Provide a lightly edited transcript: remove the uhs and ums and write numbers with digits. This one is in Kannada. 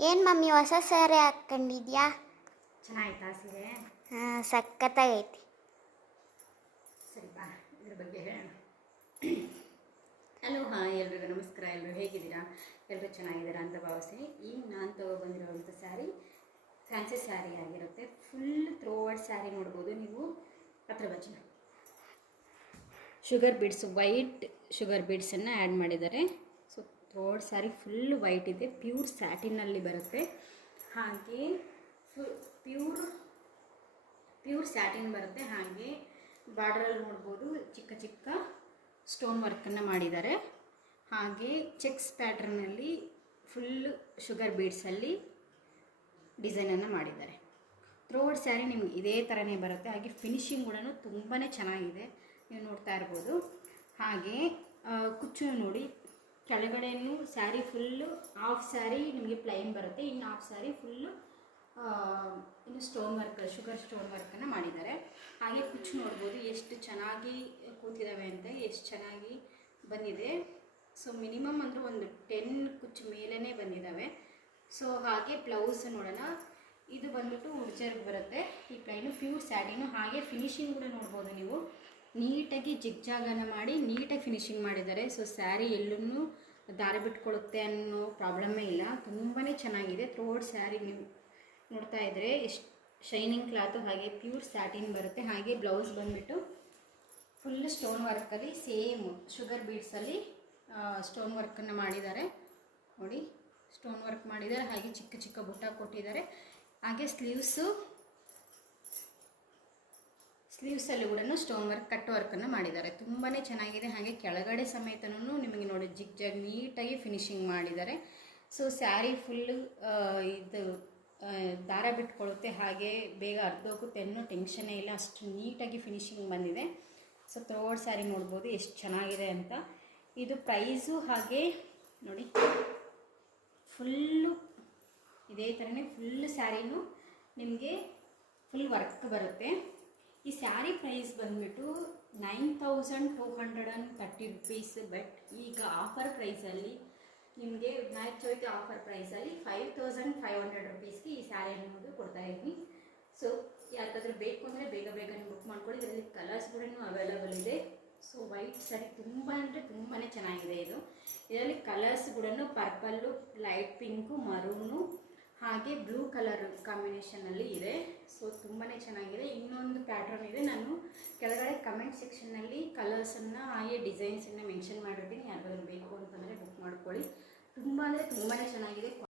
ಏನು ಮಮ್ಮಿ ಹೊಸ ಸ್ಯಾರಿ ಹಾಕ್ಕೊಂಡಿದ್ಯಾ? ಚೆನ್ನಾಯ್ತಾ ಸೀರೆ? ಹಾಂ, ಸಖತ್ತಾಗೈತಿ. ಸರಿ ಬಾ, ಇದ್ರ ಬಗ್ಗೆ ಹೇಳೋಣ. ಹಲೋ, ಎಲ್ರಿಗೂ ನಮಸ್ಕಾರ. ಎಲ್ಲರೂ ಹೇಗಿದ್ದೀರಾ? ಎಲ್ಲರೂ ಚೆನ್ನಾಗಿದ್ದೀರಾ ಅಂತ ಭಾವಿಸ್ತೀನಿ. ಈಗ ನಾನು ತೊಗೊಬಂದಿರೋವಂಥ ಸ್ಯಾರಿ ಫ್ಯಾನ್ಸಿ ಸ್ಯಾರಿ ಆಗಿರುತ್ತೆ. ಫುಲ್ ಥ್ರೋವರ್ಡ್ ಸ್ಯಾರಿ ನೋಡ್ಬೋದು ನೀವು. ಹತ್ರ ಬಚ್ಚನ ಶುಗರ್ ಬೀಡ್ಸ್, ವೈಟ್ ಶುಗರ್ ಬೀಡ್ಸನ್ನು ಆ್ಯಡ್ ಮಾಡಿದ್ದಾರೆ. So throughout sari full white ಇದೆ, ಪ್ಯೂರ್ ಸ್ಯಾಟಿನಲ್ಲಿ ಬರುತ್ತೆ. ಹಾಗೆ ಪ್ಯೂರ್ ಸ್ಯಾಟಿನ್ ಬರುತ್ತೆ. ಹಾಗೆ ಬಾರ್ಡರಲ್ಲಿ ನೋಡ್ಬೋದು ಚಿಕ್ಕ ಚಿಕ್ಕ ಸ್ಟೋನ್ ವರ್ಕನ್ನು ಮಾಡಿದ್ದಾರೆ. ಹಾಗೆ ಚೆಕ್ಸ್ ಪ್ಯಾಟ್ರನಲ್ಲಿ ಫುಲ್ ಶುಗರ್ ಬೀಡ್ಸಲ್ಲಿ ಡಿಸೈನನ್ನು ಮಾಡಿದ್ದಾರೆ. ಥ್ರೋವರ್ಡ್ ಸ್ಯಾರಿ ನಿಮ್ಗೆ ಇದೇ ಥರನೇ ಬರುತ್ತೆ. ಹಾಗೆ ಫಿನಿಶಿಂಗ್ ಕೂಡ ತುಂಬಾ ಚೆನ್ನಾಗಿದೆ, ನೀವು ನೋಡ್ತಾ ಇರ್ಬೋದು. ಹಾಗೆ ಕುಚ್ಚು ನೋಡಿ, ಕೆಳಗಡೆಯೂ ಸ್ಯಾರಿ ಫುಲ್ಲು ಹಾಫ್ ಸ್ಯಾರಿ ನಿಮಗೆ ಪ್ಲೈನ್ ಬರುತ್ತೆ, ಇನ್ನು ಹಾಫ್ ಸ್ಯಾರಿ ಫುಲ್ಲು ಇನ್ನು ಸ್ಟೋನ್ ವರ್ಕ್, ಶುಗರ್ ಸ್ಟೋನ್ ವರ್ಕನ್ನು ಮಾಡಿದ್ದಾರೆ. ಹಾಗೆ ಕುಚ್ಚು ನೋಡ್ಬೋದು ಎಷ್ಟು ಚೆನ್ನಾಗಿ ಕೂತಿದ್ದಾವೆ ಅಂತ, ಎಷ್ಟು ಚೆನ್ನಾಗಿ ಬಂದಿದೆ. ಸೊ ಮಿನಿಮಮ್ ಅಂದರೆ ಒಂದು 10 ಕುಚ್ಚು ಮೇಲೇ ಬಂದಿದ್ದಾವೆ. ಸೊ ಹಾಗೆ ಬ್ಲೌಸ್ ನೋಡೋಣ. ಇದು ಬಂದ್ಬಿಟ್ಟು ಉಡ್ಜರ್ಗೆ ಬರುತ್ತೆ, ಈ ಪ್ಲೈನು ಪ್ಯೂರ್ ಸ್ಯಾಟಿನು. ಹಾಗೆ ಫಿನಿಶಿಂಗ್ ಕೂಡ ನೋಡ್ಬೋದು ನೀವು, ನೀಟಾಗಿ ಜಿಗ್ಜಾಗನ್ನು ಮಾಡಿ ನೀಟಾಗಿ ಫಿನಿಶಿಂಗ್ ಮಾಡಿದ್ದಾರೆ. ಸೊ ಸ್ಯಾರಿ ಎಲ್ಲೂ ದಾರ ಬಿಟ್ಕೊಳ್ಳುತ್ತೆ ಅನ್ನೋ ಪ್ರಾಬ್ಲಮ್ಮೇ ಇಲ್ಲ, ತುಂಬಾ ಚೆನ್ನಾಗಿದೆ. ಥ್ರೋವರ್ಡ್ ಸ್ಯಾರಿ ನೀವು ನೋಡ್ತಾ ಇದ್ದರೆ ಎಷ್ಟು ಶೈನಿಂಗ್ ಕ್ಲಾತು, ಹಾಗೆ ಪ್ಯೂರ್ ಸ್ಯಾಟಿನ್ ಬರುತ್ತೆ. ಹಾಗೆ ಬ್ಲೌಸ್ ಬಂದುಬಿಟ್ಟು ಫುಲ್ ಸ್ಟೋನ್ ವರ್ಕಲ್ಲಿ ಸೇಮ್ ಶುಗರ್ ಬೀಡ್ಸಲ್ಲಿ ಸ್ಟೋನ್ ವರ್ಕನ್ನು ಮಾಡಿದ್ದಾರೆ ನೋಡಿ, ಸ್ಟೋನ್ ವರ್ಕ್ ಮಾಡಿದ್ದಾರೆ. ಹಾಗೆ ಚಿಕ್ಕ ಚಿಕ್ಕ ಬುಟ್ಟ ಕೊಟ್ಟಿದ್ದಾರೆ. ಹಾಗೆ ಸ್ಲೀವ್ಸಲ್ಲಿ ಕೂಡ ಸ್ಟೋನ್ ವರ್ಕ್, ಕಟ್ ವರ್ಕನ್ನು ಮಾಡಿದ್ದಾರೆ, ತುಂಬಾ ಚೆನ್ನಾಗಿದೆ. ಹಾಗೆ ಕೆಳಗಡೆ ಸಮೇತನೂ ನಿಮಗೆ ನೋಡಿ ಜಿಗ್ ನೀಟಾಗಿ ಫಿನಿಶಿಂಗ್ ಮಾಡಿದ್ದಾರೆ. ಸೊ ಸ್ಯಾರಿ ಫುಲ್ಲು ಇದು ದಾರ ಬಿಟ್ಕೊಳ್ಳುತ್ತೆ, ಹಾಗೆ ಬೇಗ ಅರ್ಧೋಗುತ್ತೆ ಅನ್ನೋ ಟೆನ್ಷನ್ನೇ ಇಲ್ಲ, ಅಷ್ಟು ನೀಟಾಗಿ ಫಿನಿಶಿಂಗ್ ಬಂದಿದೆ. ಸೊ ಥ್ರೋವರ್ಡ್ ಸ್ಯಾರಿ ನೋಡ್ಬೋದು ಎಷ್ಟು ಚೆನ್ನಾಗಿದೆ ಅಂತ. ಇದು ಪ್ರೈಸು ಹಾಗೆ ನೋಡಿ ಫುಲ್ಲು ಇದೇ ಥರನೇ ಫುಲ್ ಸ್ಯಾರಿನೂ ನಿಮಗೆ ಫುಲ್ ವರ್ಕ್ ಬರುತ್ತೆ. ಈ ಸ್ಯಾರಿ ಪ್ರೈಸ್ ಬಂದುಬಿಟ್ಟು 9230 ರುಪೀಸ್. ಬಟ್ ಈಗ ಆಫರ್ ಪ್ರೈಸಲ್ಲಿ ನಿಮಗೆ ವಿನಾಯಕ ಚೌತಿ ಆಫರ್ ಪ್ರೈಸಲ್ಲಿ 5500 ರುಪೀಸ್ಗೆ ಈ ಸ್ಯಾರಿ ಅನ್ನೋದು ಕೊಡ್ತಾಯಿದ್ವಿ. ಸೊ ಯಾಕಾದರೂ ಬೇಕು ಅಂದರೆ ಬೇಗ ಬೇಗನೆ ಬುಕ್ ಮಾಡ್ಕೊಳ್ಳಿ. ಇದರಲ್ಲಿ ಕಲರ್ಸ್ ಕೂಡ ಅವೈಲಬಲ್ ಇದೆ. ಸೊ ವೈಟ್ ಸ್ಯಾರಿ ತುಂಬ ಅಂದರೆ ತುಂಬಾ ಚೆನ್ನಾಗಿದೆ. ಇದರಲ್ಲಿ ಕಲರ್ಸ್ ಕೂಡ ಪರ್ಪಲ್ಲು, ಲೈಟ್ ಪಿಂಕು, ಮರೂನು ಹಾಗೆ ಬ್ಲೂ ಕಲರ್ ಕಾಂಬಿನೇಷನಲ್ಲಿ ಇದೆ. ಸೊ ತುಂಬಾ ಚೆನ್ನಾಗಿದೆ. ಇನ್ನೊಂದು ಪ್ಯಾಟ್ರನ್ ಇದೆ, ನಾನು ಕೆಳಗಡೆ ಕಮೆಂಟ್ ಸೆಕ್ಷನ್ನಲ್ಲಿ ಕಲರ್ಸನ್ನು ಹಾಗೆ ಡಿಸೈನ್ಸನ್ನು ಮೆನ್ಷನ್ ಮಾಡಿರ್ತೀನಿ. ಯಾರಿಗಾದ್ರೂ ಬೇಕು ಅಂತಂದರೆ ಬುಕ್ ಮಾಡ್ಕೊಳ್ಳಿ. ತುಂಬ ಅಂದರೆ ತುಂಬಾ ಚೆನ್ನಾಗಿದೆ.